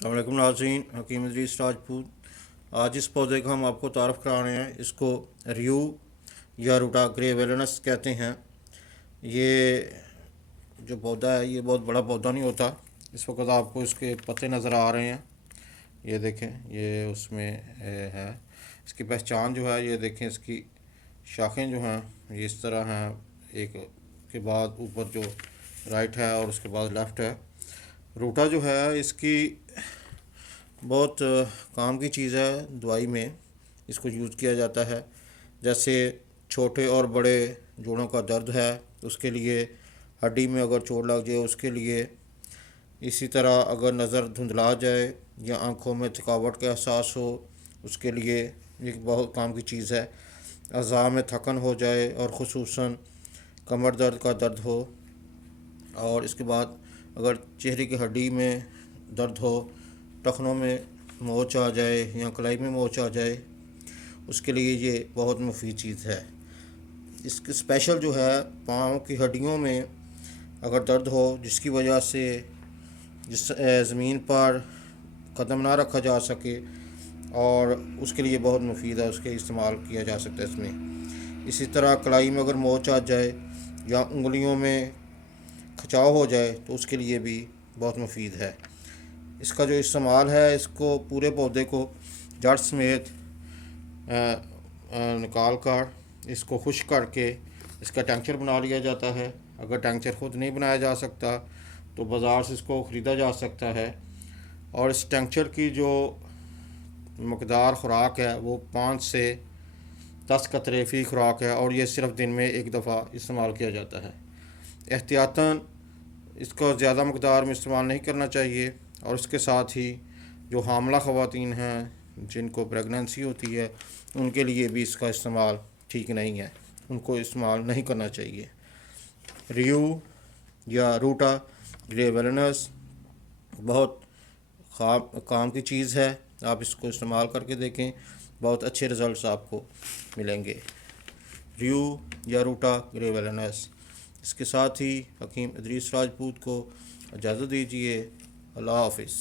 अस्सलाम वालेकुम नाज़रीन, हकीम इदरीस राजपूत। आज इस पौधे का हम आपको तारफ़ करा रहे हैं। इसको रियू या रूटा ग्रेवेलनस कहते हैं। ये जो पौधा है ये बहुत बड़ा पौधा नहीं होता। इस वक्त आपको इसके पत्ते नज़र आ रहे हैं, ये देखें, ये उसमें है। इसकी पहचान जो है ये देखें, इसकी शाखें जो हैं ये इस तरह हैं, एक के बाद ऊपर जो राइट है और उसके बाद लेफ़्ट है। रूटा जो है इसकी बहुत काम की चीज़ है, दवाई में इसको यूज़ किया जाता है। जैसे छोटे और बड़े जोड़ों का दर्द है उसके लिए, हड्डी में अगर चोट लग जाए उसके लिए, इसी तरह अगर नज़र धुंधला जाए या आँखों में थकावट का एहसास हो उसके लिए एक बहुत काम की चीज़ है। अज़ा में थकन हो जाए और ख़ुसूसन कमर दर्द का दर्द हो, और इसके बाद अगर चेहरे की हड्डी में दर्द हो, टखनों में मोच आ जाए या कलाई में मोच आ जाए, उसके लिए ये बहुत मुफीद चीज़ है। इसकी स्पेशल जो है, पाँव की हड्डियों में अगर दर्द हो जिसकी वजह से जिस ज़मीन पर कदम ना रखा जा सके, और उसके लिए बहुत मुफीद है, उसके इस्तेमाल किया जा सकता है इसमें। इसी तरह कलाई में अगर मोच आ जाए या उंगलियों में खिंचाव हो जाए तो उसके लिए भी बहुत मुफीद है। इसका जो इस्तेमाल है, इसको पूरे पौधे को जड़ समेत निकाल कर इसको खुश्क करके इसका टेंचर बना लिया जाता है। अगर टेंचर ख़ुद नहीं बनाया जा सकता तो बाज़ार से इसको ख़रीदा जा सकता है। और इस टेंचर की जो मकदार ख़ुराक है वो 5 से 10 कतरे फ़ी खुराक है, और ये सिर्फ़ दिन में एक दफ़ा इस्तेमाल किया जाता है। एहतियातन इसको ज़्यादा मकदार में इस्तेमाल नहीं करना चाहिए। और इसके साथ ही जो हामला ख़वातीन हैं जिनको प्रेगनेंसी होती है उनके लिए भी इसका इस्तेमाल ठीक नहीं है, उनको इस्तेमाल नहीं करना चाहिए। रियू या रूटा ग्रेवेलनस बहुत काम की चीज़ है, आप इसको इस्तेमाल करके देखें, बहुत अच्छे रिज़ल्ट्स आपको मिलेंगे। रियू या रूटा ग्रेवेलनस। इसके साथ ही हकीम इदरीस राजपूत को इजाज़त दीजिए। अल्लाह हाफ़िज़।